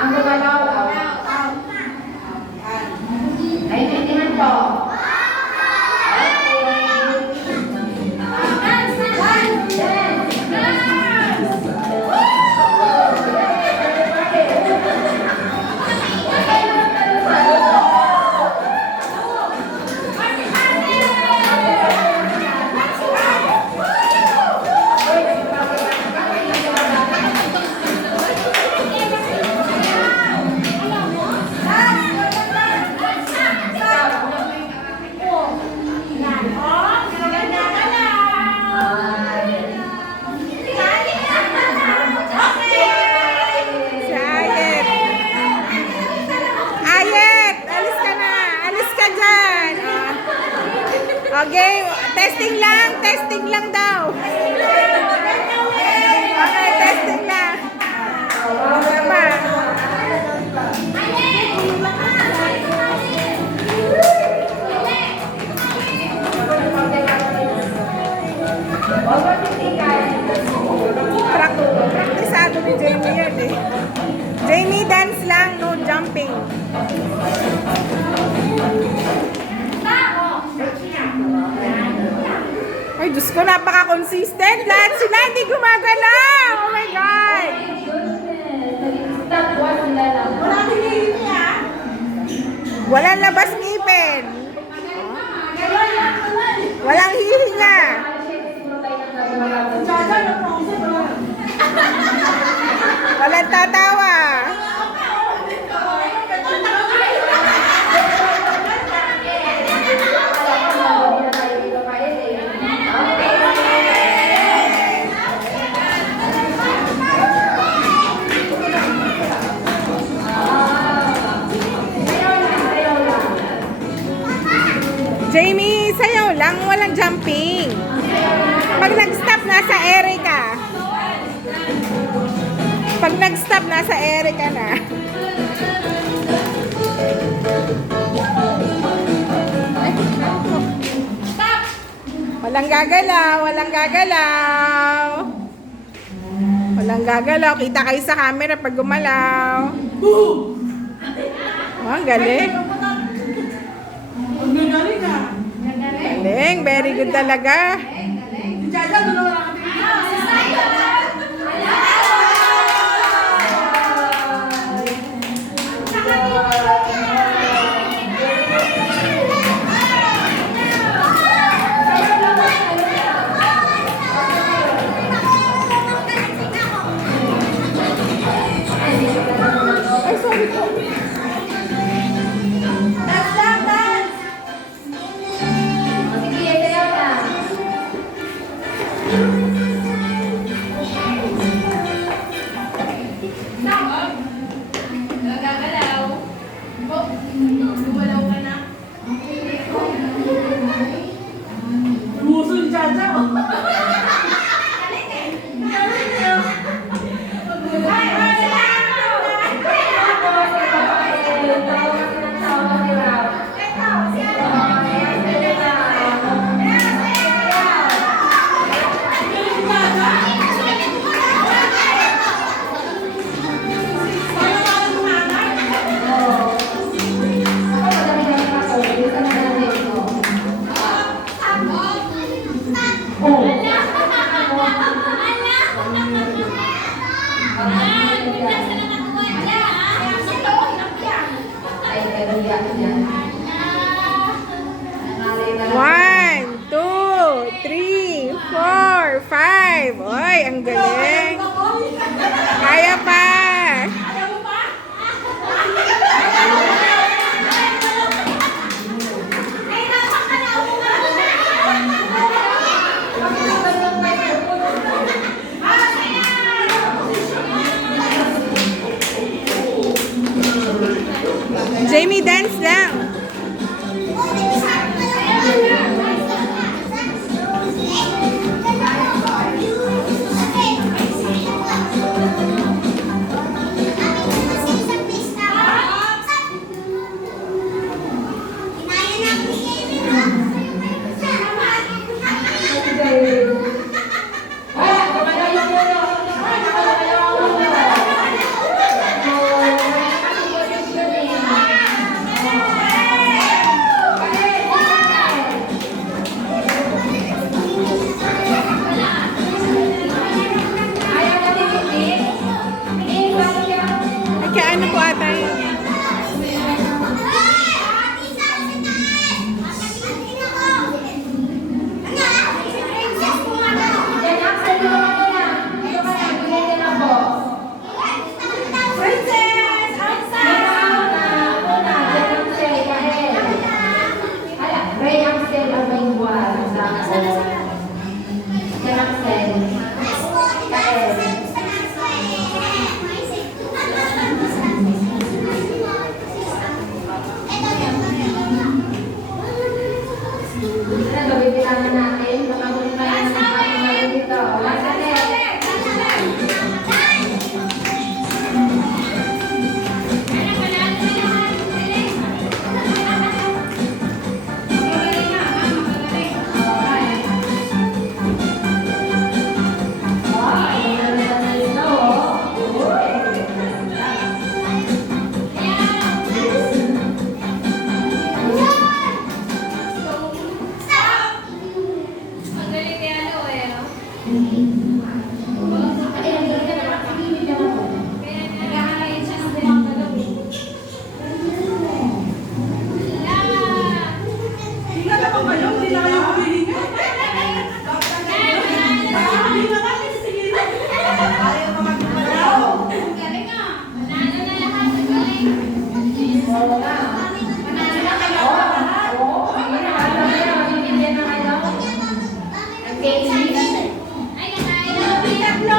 Ang gumalaw, naiintindihan po. Okay, testing lang daw. Okay, testing lang. Tama. Praktisado ni Jamie yan eh. Jamie, dance lang, no jumping. Ay, Diyos ko, napaka-consistent. Lahat sila hindi gumagalaw. Oh my God. Walang labas ngipin. Walang hihinga. Walang tatawa. Jamie, sayaw lang, walang jumping. Pag nag-stop, nasa ere ka. Pag nag-stop, nasa ere ka na. Walang gagalaw, walang gagalaw. Walang gagalaw. Kita kayo sa camera pag gumalaw. Oh, ang galing. Galing, very good talaga. Ay, sorry po. One, two, three, four, five. Oy, ang galing. Kaya pa.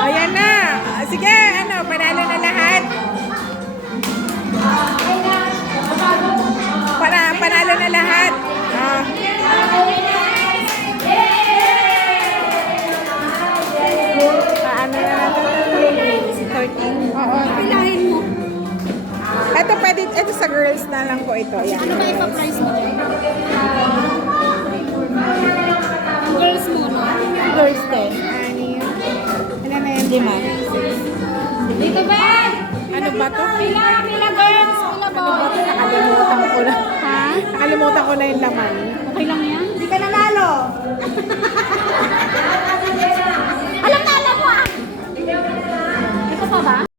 Ayan na. Sige, ano, panalo na lahat. Panalo na lahat. Ah. Ano na natin? 13. Oo. Pilahin mo. Ito pwede, ito sa girls na lang po ito. Ayan. Ano ba ipa-price mo dyan? Girls mo, no? Girls 10. Ano yun? Ano na yun? Lima. Dito ba? Ano ba to? Pila girls, pila boys. Nakalimutan ko na. Ha? Nakalimutan ko na yung laman. Okay lang yan? Hindi ka nanalo.